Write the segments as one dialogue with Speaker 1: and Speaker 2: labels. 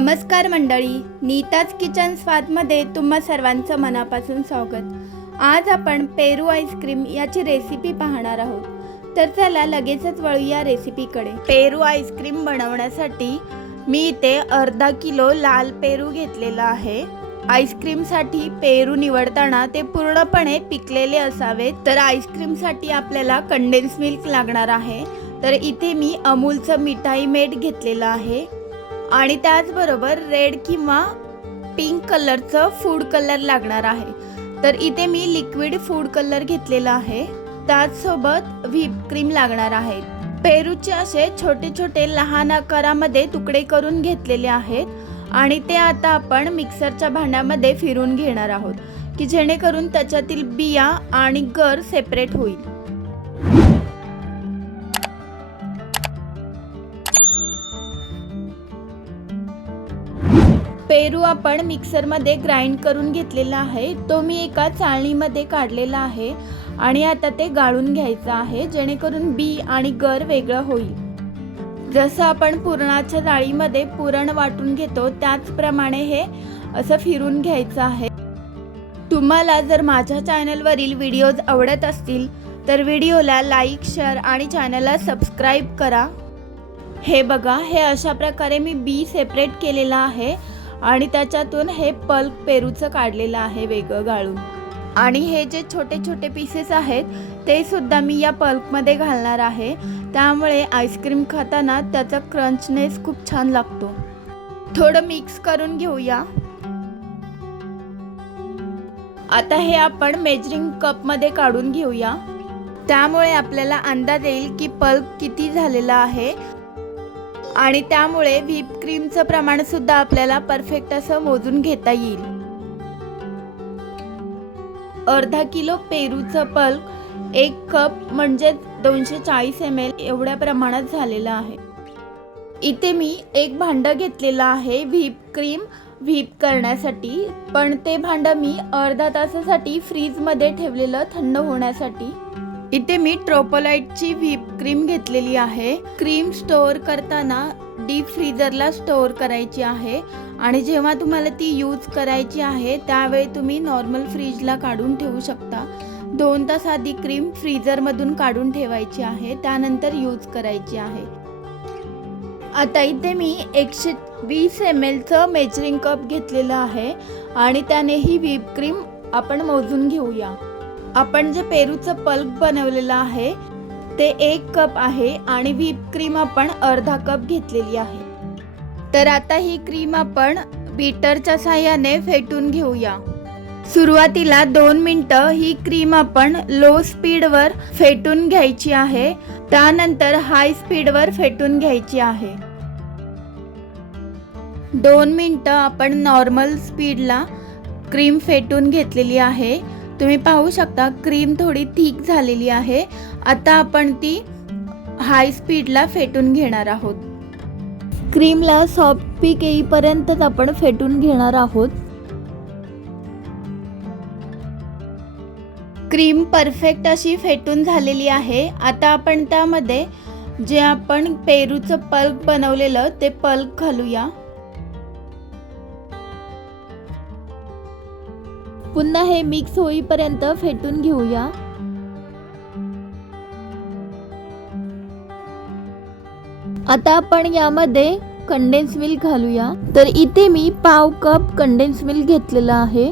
Speaker 1: नमस्कार मंडळी नीताज किचन स्वादमध्ये तुम्हा सर्वांचं मनापासून स्वागत. आज आपण पेरू आईस्क्रीम याची रेसिपी पाहणार आहोत. तर चला लगेचच वळूया रेसिपीकडे पेरू आईस्क्रीम बनवण्यासाठी मी इथे अर्धा किलो लाल पेरू घेतलेला आहे. आईस्क्रीमसाठी पेरू निवडताना ते पूर्णपणे पिकलेले असावेत. तर आईस्क्रीमसाठी आपल्याला कंडेन्स मिल्क लागणार आहे. तर इथे मी अमूलचं मिठाई मेट घेतलेलं आहे. आणि त्याचबरोबर रेड किंवा पिंक कलरचं फूड कलर लागणार आहे. तर इथे मी लिक्विड फूड कलर घेतलेला आहे. त्याचसोबत व्हीप क्रीम लागणार आहे. पेरूचे असे छोटे छोटे लहान आकारामध्ये तुकडे करून घेतलेले आहेत आणि ते आता आपण मिक्सरच्या भांड्यामध्ये फिरून घेणार आहोत की जेणेकरून त्याच्यातील बिया आणि गर सेपरेट होईल. पेरू आपण मिक्सरमध्ये ग्राइंड करून घेतलेला आहे. तो मी एका चाळणीमध्ये काढलेला आहे आणि आता ते गाळून घ्यायचं आहे जेणेकरून बी आणि गर वेगळं होईल. जसं आपण पुरणाच्या जाळीमध्ये पुरण वाटून घेतो त्याचप्रमाणे हे असं फिरून घ्यायचं आहे. तुम्हाला जर माझ्या चॅनलवरील व्हिडिओज आवडत असतील तर व्हिडिओला लाईक शेअर आणि चॅनलला सबस्क्राईब करा. हे बघा हे अशा प्रकारे मी बी सेपरेट केलेलं आहे. आणि त्याच्यातून हे पल्प पेरूचं काढलेलं आहे वेगळं गाळून. आणि हे जे छोटे छोटे पीसेस आहेत ते सुद्धा मी या पल्पमध्ये घालणार आहे. त्यामुळे आईस्क्रीम खाताना त्याचा क्रंचनेस खूप छान लागतो. थोडं मिक्स करून घेऊया. आता हे आपण मेजरिंग कपमध्ये काढून घेऊया. त्यामुळे आपल्याला अंदाज येईल की पल्प किती झालेला आहे. आणि त्यामुळे व्हीप क्रीमचं प्रमाण सुद्धा आपल्याला परफेक्ट असं मोजून घेता येईल. अर्धा किलो पेरूचं पल्क एक कप म्हणजे दोनशे चाळीस एम एल एवढ्या प्रमाणात झालेलं आहे. इथे मी एक भांडं घेतलेलं आहे व्हीप क्रीम व्हीप करण्यासाठी. पण ते भांडं मी अर्धा तासासाठी फ्रीजमध्ये ठेवलेलं थंड होण्यासाठी. इथे मी ट्रोपोलाइटची व्हीप क्रीम घेतलेली आहे. क्रीम स्टोअर करताना डीप फ्रीजरला स्टोअर करायची आहे. आणि जेव्हा तुम्हाला ती यूज करायची आहे त्यावेळी तुम्ही नॉर्मल फ्रीजला काढून ठेवू शकता. दोन तास आधी क्रीम फ्रीजरमधून काढून ठेवायची आहे त्यानंतर यूज करायची आहे. आता इथे मी एकशे वीस एम एलचं मेजरिंग कप घेतलेलं आहे. आणि त्याने ही व्हीप क्रीम आपण मोजून घेऊया. आपण जे पेरूचं पल्प बनवलेलं आहे ते एक कप आहे आणि व्हीप क्रीम आपण अर्धा कप घेतलेली आहे. तर आता ही क्रीम आपण बीटरच्या साह्याने फेटून घेऊया. सुरुवातीला दोन मिनटं ही क्रीम आपण लो स्पीडवर फेटून घ्यायची आहे त्यानंतर हाय स्पीडवर फेटून घ्यायची आहे. दोन मिनटं आपण नॉर्मल स्पीडला क्रीम फेटून घेतलेली आहे. तुम्ही पाहू शकता क्रीम थोडी थिक झालेली आहे. आता आपण ती हाय स्पीडला फेटून घेणार आहोत. क्रीमला सॉफ्ट पीक येईपर्यंतच आपण फेटून घेणार आहोत. क्रीम परफेक्ट अशी फेटून झालेली आहे. आता आपण त्यामध्ये जे आपण पेरूचं पल्क बनवलेलं ते पल्क घालूया. पुन्हा हे मिक्स होईपर्यंत फेटून घेऊया. आता आपण यामध्ये कंडेन्स मिल्क घालूया. तर इथे मी पाव कप कंडेन्स मिल्क घेतलेला आहे.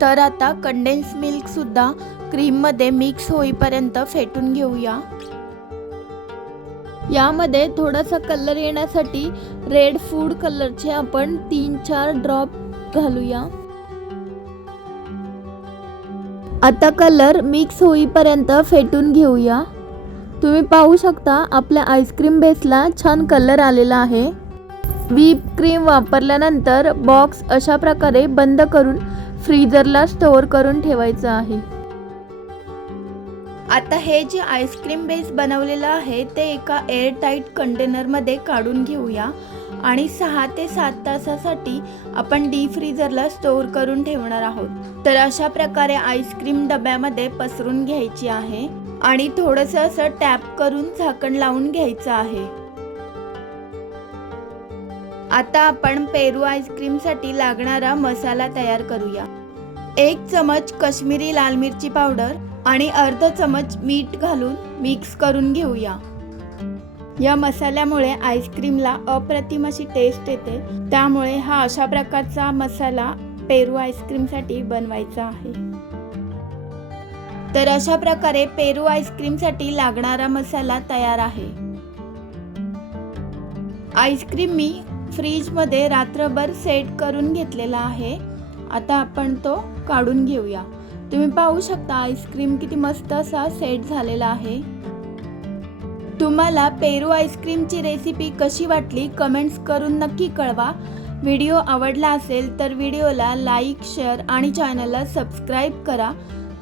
Speaker 1: तर आता कंडेन्स मिल्क सुद्धा क्रीममध्ये मिक्स होईपर्यंत फेटून घेऊया. यामध्ये थोडासा कलर येण्यासाठी रेड फूड कलरचे आपण तीन चार ड्रॉप घालूया. आता कलर मिक्स होईपर्यंत फेटून घेऊया. तुम्ही पाहू शकता आपल्या आईस्क्रीम बेसला छान कलर आलेला आहे. व्हीप क्रीम वापरल्यानंतर बॉक्स अशा प्रकारे बंद करून फ्रीजरला स्टोअर करून ठेवायचं आहे. आता हे जे आईस्क्रीम बेस बनवलेलं आहे ते एका एअरटाईट कंटेनरमध्ये काढून घेऊया. आणि सहा ते सात तासासाठी आपण डी फ्रीजरला स्टोअर करून ठेवणार आहोत. तर अशा प्रकारे आईस्क्रीम डब्यामध्ये पसरून घ्यायची आहे. आणि थोडंसं असं टॅप करून झाकण लावून घ्यायचं आहे. आता आपण पेरू आईस्क्रीमसाठी लागणारा मसाला तयार करूया. एक चमच कश्मीरी लाल मिरची पावडर आणि अर्ध चमच मीठ घालून मिक्स करून घेऊया. या मसाल्यामुळे आईस्क्रीमला अप्रतिम अशी टेस्ट येते. त्यामुळे हा अशा प्रकारचा मसाला पेरू आईस्क्रीमसाठी बनवायचा आहे. तर अशा प्रकारे पेरू आईस्क्रीमसाठी लागणारा मसाला तयार आहे. आईस्क्रीम मी फ्रीजमध्ये रात्रभर सेट करून घेतलेला आहे. आता आपण तो काढून घेऊया. तुम्ही पाहू शकता आईस्क्रीम किती मस्त असा सेट झालेला आहे. तुम्हाला पेरू आईस्क्रीमची रेसिपी कशी वाटली कमेंट्स करून नक्की कळवा. व्हिडिओ आवडला असेल तर व्हिडिओला लाईक शेअर आणि चॅनलला सबस्क्राईब करा.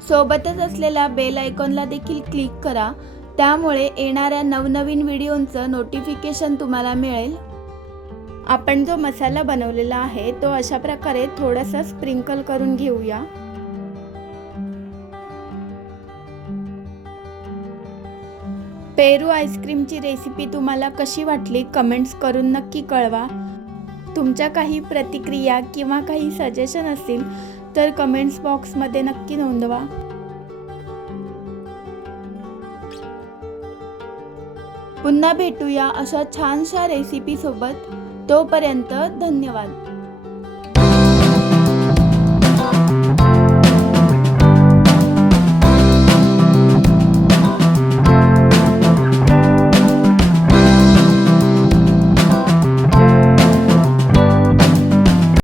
Speaker 1: सोबतच असलेल्या बेल आयकॉनला देखील क्लिक करा. त्यामुळे येणाऱ्या नवनवीन व्हिडिओंचं नोटिफिकेशन तुम्हाला मिळेल. आपण जो मसाला बनवलेला आहे तो अशा प्रकारे थोडासा स्प्रिंकल करून घेऊया. पेरू आईस्क्रीमची रेसिपी तुम्हाला कशी वाटली कमेंट्स करून नक्की कळवा. तुमच्या काही प्रतिक्रिया किंवा काही सजेशन असतील तर कमेंट्स बॉक्समध्ये नक्की नोंदवा. पुन्हा भेटूया अशा छानशा रेसिपीसोबत तोपर्यंत धन्यवाद.